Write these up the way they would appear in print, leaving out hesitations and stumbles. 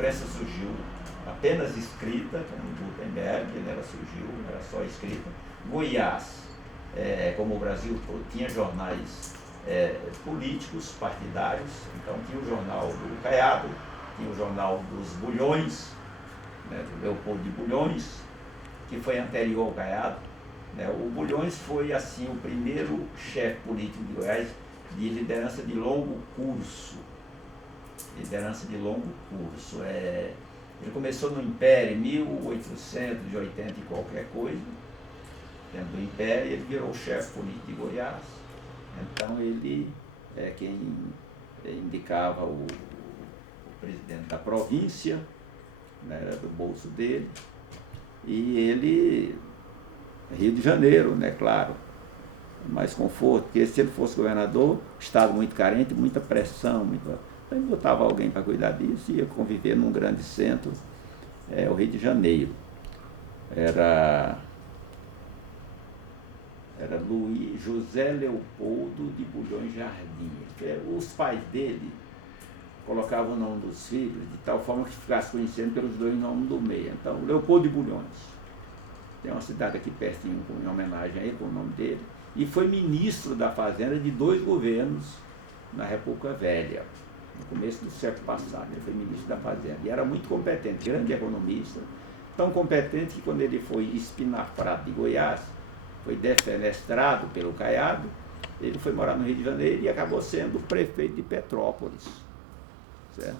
imprensa surgiu apenas escrita, como Gutenberg, ela surgiu, era só escrita. Goiás, como o Brasil todo, tinha jornais políticos, partidários, então tinha o jornal do Caiado, tinha o jornal dos Bulhões, né, do Leopoldo de Bulhões, que foi anterior ao Caiado. Né. O Bulhões foi, assim, o primeiro chefe político de Goiás de liderança de longo curso. Liderança de longo curso. Ele começou no Império em 1880 e qualquer coisa, dentro do Império, ele virou chefe político de Goiás. Então ele é quem indicava o presidente da província, né, era do bolso dele, e ele, Rio de Janeiro, né, claro, mais conforto, porque se ele fosse governador, estado muito carente, muita pressão, então ele botava alguém para cuidar disso e ia conviver num grande centro, o Rio de Janeiro. Era José Leopoldo de Bulhões Jardim. Os pais dele colocavam o nome dos filhos de tal forma que ficasse conhecendo pelos dois nomes do meio. Então, Leopoldo de Bulhões. Tem uma cidade aqui pertinho em homenagem a ele, com o nome dele. E foi ministro da Fazenda de 2 governos na República Velha, no começo do século passado. Ele foi ministro da Fazenda. E era muito competente, grande economista, tão competente que quando ele foi espinafrado de Goiás, foi defenestrado pelo Caiado, ele foi morar no Rio de Janeiro e acabou sendo prefeito de Petrópolis, certo?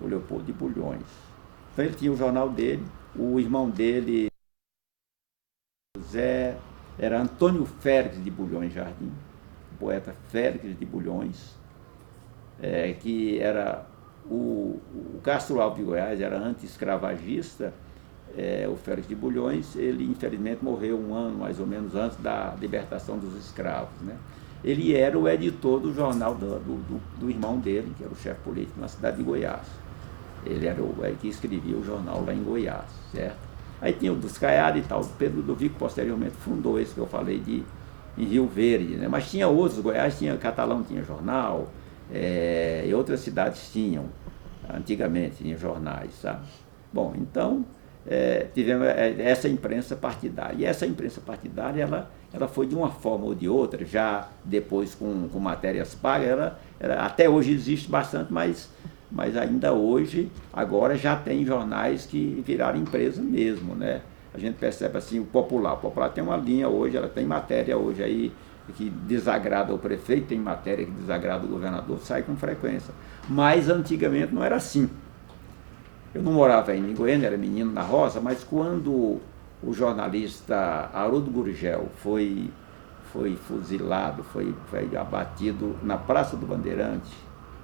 O Leopoldo de Bulhões. Então ele tinha o jornal dele, o irmão dele, José, era Antônio Félix de Bulhões Jardim, o poeta Félix de Bulhões, que era o Castro Alves de Goiás, era anti-escravagista. O Félix de Bulhões, ele infelizmente morreu um ano mais ou menos antes da libertação dos escravos, né? Ele era o editor do jornal do irmão dele, que era o chefe político na cidade de Goiás. Ele era o que escrevia o jornal lá em Goiás, certo? Aí tinha o dos Caiado e tal. Pedro Ludovico posteriormente fundou esse que eu falei em Rio Verde, né? Mas tinha outros, Goiás tinha, Catalão tinha jornal, e outras cidades tinham, antigamente tinha jornais, sabe? Bom, então tivemos essa imprensa partidária. E essa imprensa partidária, ela foi de uma forma ou de outra, já depois com matérias pagas, até hoje existe bastante, mas ainda hoje, agora já tem jornais que viraram empresa mesmo, né? A gente percebe assim, o Popular tem uma linha hoje, ela tem matéria hoje aí que desagrada o prefeito, tem matéria que desagrada o governador, sai com frequência. Mas antigamente não era assim. Eu não morava ainda em Goiânia, era menino na roça, mas quando o jornalista Haroldo Gurgel foi fuzilado, foi abatido na Praça do Bandeirante,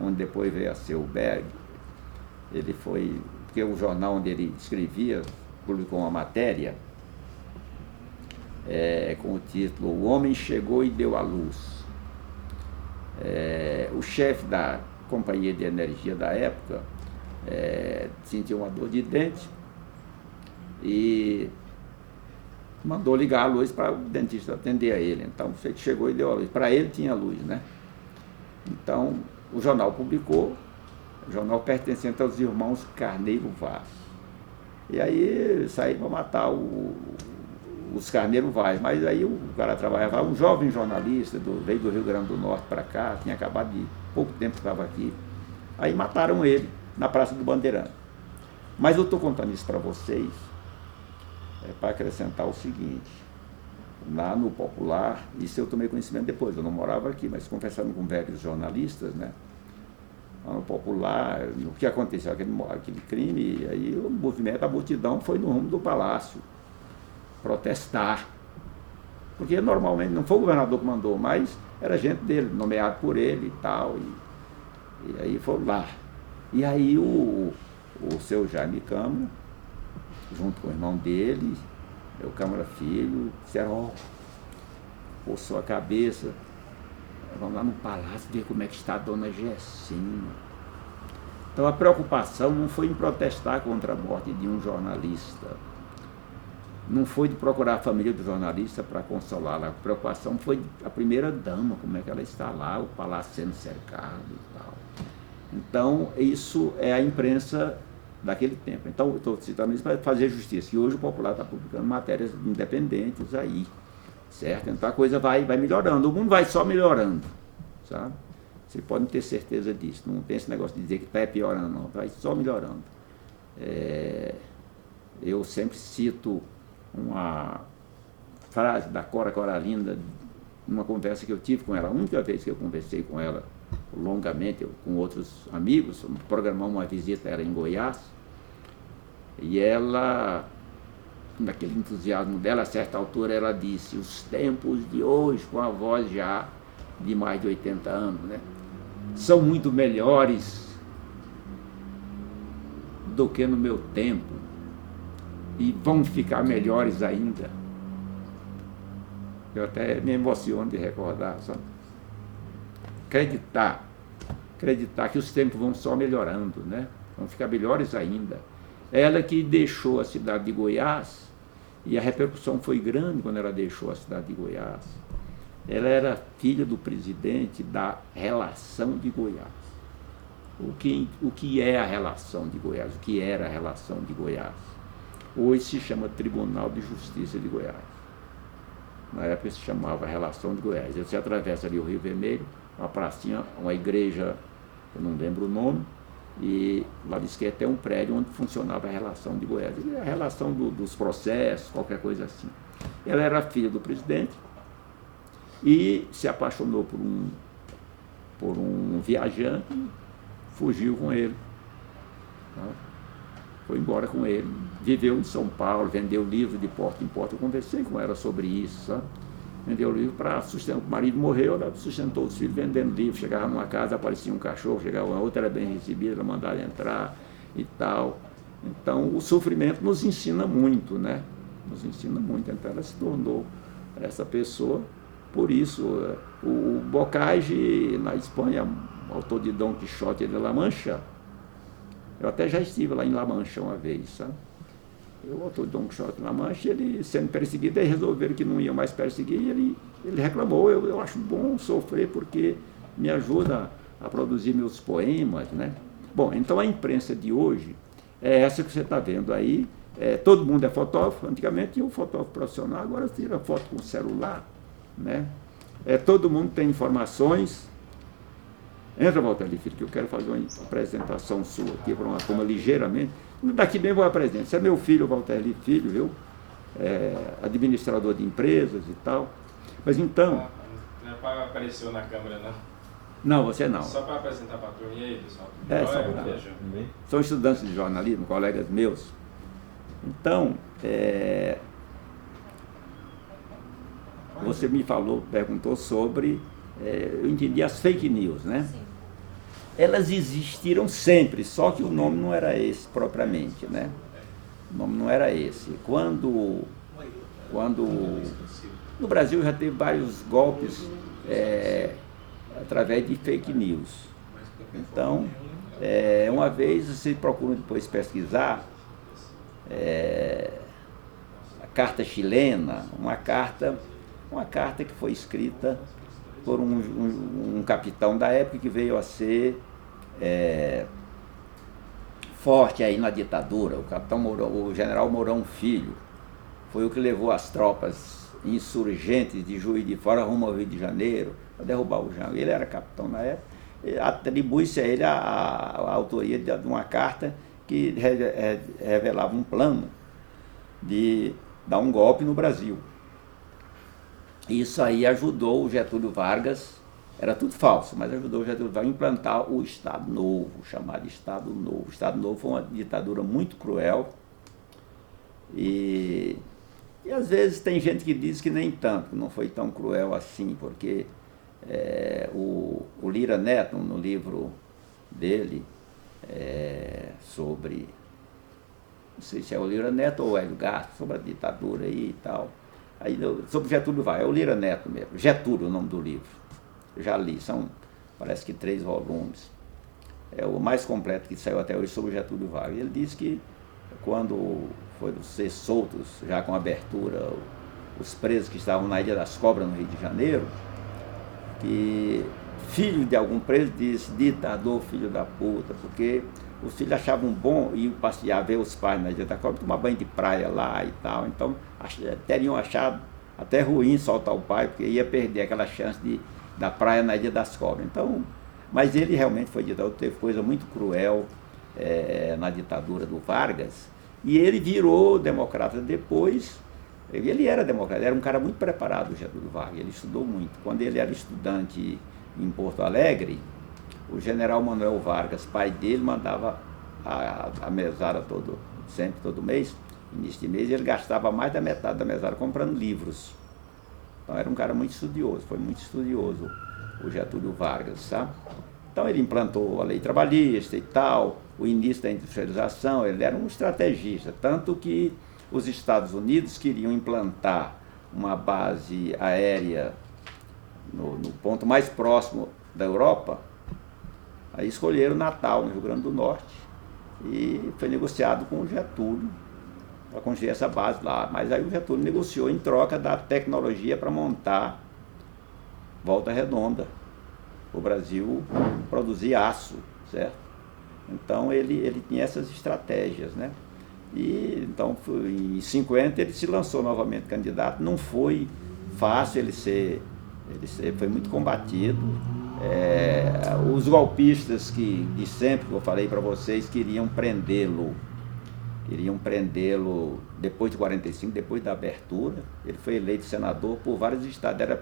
onde depois veio a ser o Berg, porque o jornal onde ele escrevia publicou uma matéria com o título "O Homem Chegou e Deu à Luz". O chefe da companhia de energia da época sentiu uma dor de dente e mandou ligar a luz para o dentista atender a ele. Então, ele chegou e deu a luz. Para ele tinha luz, né? Então, o jornal publicou, o jornal pertencente aos irmãos Carneiro Vaz. E aí saíram para matar os Carneiro Vaz. Mas aí o cara trabalhava, um jovem jornalista, veio do Rio Grande do Norte para cá, tinha acabado de pouco tempo que estava aqui. Aí mataram ele na Praça do Bandeirante. Mas eu estou contando isso para vocês para acrescentar o seguinte: lá no Popular, isso eu tomei conhecimento depois, eu não morava aqui, mas conversando com velhos jornalistas, né? Lá no Popular, o que aconteceu, aquele crime, e aí o movimento, a multidão foi no rumo do Palácio protestar, porque normalmente não foi o governador que mandou, mas era gente dele, nomeado por ele e tal, e aí foram lá. E aí o seu Jaime Câmara, junto com o irmão dele, o Câmara Filho, disseram: coçou a cabeça, vamos lá no palácio ver como é que está a dona Gessina. Então a preocupação não foi em protestar contra a morte de um jornalista, não foi de procurar a família do jornalista para consolá-la, a preocupação foi a primeira-dama, como é que ela está lá, o palácio sendo cercado e tal. Então, isso é a imprensa daquele tempo. Então, eu estou citando isso para fazer justiça. E hoje o Popular está publicando matérias independentes aí, certo? Então a coisa vai melhorando. O mundo vai só melhorando, sabe? Vocês podem ter certeza disso. Não tem esse negócio de dizer que está piorando, não. Vai só melhorando. Eu sempre cito uma frase da Cora Coralinda, numa conversa que eu tive com ela, a única vez que eu conversei com ela longamente, com outros amigos, programamos uma visita, era em Goiás, e ela, naquele entusiasmo dela, a certa altura, ela disse: os tempos de hoje, com a voz já de mais de 80 anos, né, são muito melhores do que no meu tempo, e vão ficar melhores ainda. Eu até me emociono de recordar, sabe? Acreditar que os tempos vão só melhorando, né? Vão ficar melhores ainda. Ela que deixou a cidade de Goiás, e a repercussão foi grande quando ela deixou a cidade de Goiás. Ela era filha do presidente da Relação de Goiás. O que é a Relação de Goiás? O que era a Relação de Goiás? Hoje se chama Tribunal de Justiça de Goiás. Na época se chamava Relação de Goiás. Você atravessa ali o Rio Vermelho, uma pracinha, uma igreja, eu não lembro o nome, e lá de esquerda tem um prédio onde funcionava a Relação de Goiás. A relação dos processos, qualquer coisa assim. Ela era filha do presidente e se apaixonou por um viajante, fugiu com ele. Foi embora com ele. Viveu em São Paulo, vendeu livro de porta em porta. Eu conversei com ela sobre isso, sabe? Vendeu livro para sustentar. O marido morreu, ela sustentou os filhos vendendo livro. Chegava numa casa, aparecia um cachorro, chegava uma outra, era bem recebida, ela mandava entrar e tal. Então, o sofrimento nos ensina muito, né? Nos ensina muito. Então, ela se tornou essa pessoa. Por isso, o Bocage, na Espanha, autor de Dom Quixote de La Mancha, eu até já estive lá em La Mancha uma vez, sabe? O autor de Dom Quixote de La Mancha, ele sendo perseguido, eles resolveram que não iam mais perseguir, e ele reclamou: eu acho bom sofrer porque me ajuda a produzir meus poemas, né? Bom, então a imprensa de hoje é essa que você está vendo aí. Todo mundo é fotógrafo, antigamente tinha um fotógrafo profissional, agora tira foto com celular, né? Todo mundo tem informações. Entra, Walter Filho, que eu quero fazer uma apresentação sua aqui para uma turma ligeiramente. Daqui bem vou apresentar. Você é meu filho, Walter Filho, viu? Administrador de empresas e tal. Mas então... Não é para aparecer na câmera, não? Não, você não. Só para apresentar para a turma. E aí, pessoal? Só para... São estudantes de jornalismo, colegas meus. Então, você me perguntou sobre... eu entendi as fake news, né? Sim. Elas existiram sempre, só que o nome não era esse propriamente, né? O nome não era esse. Quando no Brasil já teve vários golpes através de fake news. Então, uma vez você procura depois pesquisar a carta chilena, uma carta que foi escrita por um capitão da época que veio a ser forte aí na ditadura, o general Mourão Filho. Foi o que levou as tropas insurgentes de Juiz de Fora rumo ao Rio de Janeiro para derrubar o Jango. Ele era capitão na época. Atribui-se a ele a autoria de uma carta que revelava um plano de dar um golpe no Brasil. Isso aí ajudou o Getúlio Vargas, era tudo falso, mas ajudou o Getúlio Vargas a implantar o Estado Novo, chamado Estado Novo. O Estado Novo foi uma ditadura muito cruel e às vezes tem gente que diz que nem tanto, não foi tão cruel assim, porque o Lira Neto, no livro dele, sobre, não sei se é o Lira Neto ou o Hélio Gaspar, sobre a ditadura aí e tal, aí, sobre Getúlio Vargas, é o Lira Neto mesmo, Getúlio o nome do livro. Eu já li, são parece que 3 volumes. É o mais completo que saiu até hoje sobre Getúlio Vargas. Ele disse que quando foram ser soltos, já com abertura, os presos que estavam na Ilha das Cobras, no Rio de Janeiro, que filho de algum preso disse: ditador, filho da puta, porque os filhos achavam bom ir passear, ver os pais na Ilha da Cobra, tomar banho de praia lá e tal. Então, teriam achado até ruim soltar o pai, porque ia perder aquela chance da praia na Ilha das Cobras. Então, mas ele realmente foi ditador, teve coisa muito cruel na ditadura do Vargas, e ele virou democrata depois. Ele era democrata, era um cara muito preparado, o Getúlio Vargas, ele estudou muito. Quando ele era estudante em Porto Alegre, o general Manuel Vargas, pai dele, mandava a mesada todo mês, início de mês, e ele gastava mais da metade da mesada comprando livros. Então era um cara muito estudioso, foi muito estudioso o Getúlio Vargas, sabe? Então ele implantou a lei trabalhista e tal, o início da industrialização, ele era um estrategista, tanto que os Estados Unidos queriam implantar uma base aérea no ponto mais próximo da Europa. Aí escolheram Natal, no Rio Grande do Norte, e foi negociado com o Getúlio para construir essa base lá. Mas aí o Getúlio negociou em troca da tecnologia para montar Volta Redonda, o Brasil produzir aço, certo? Então ele tinha essas estratégias, né? E então em 50 ele se lançou novamente candidato, não foi fácil ele foi muito combatido. Os golpistas que de sempre, que eu falei para vocês, queriam prendê-lo depois de 45, depois da abertura. Ele foi eleito senador por vários estados, era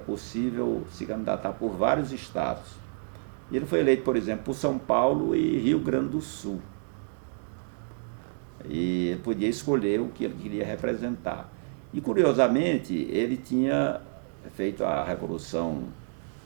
possível se candidatar por vários estados. E ele foi eleito, por exemplo, por São Paulo e Rio Grande do Sul. E ele podia escolher o que ele queria representar. E, curiosamente, ele tinha feito a Revolução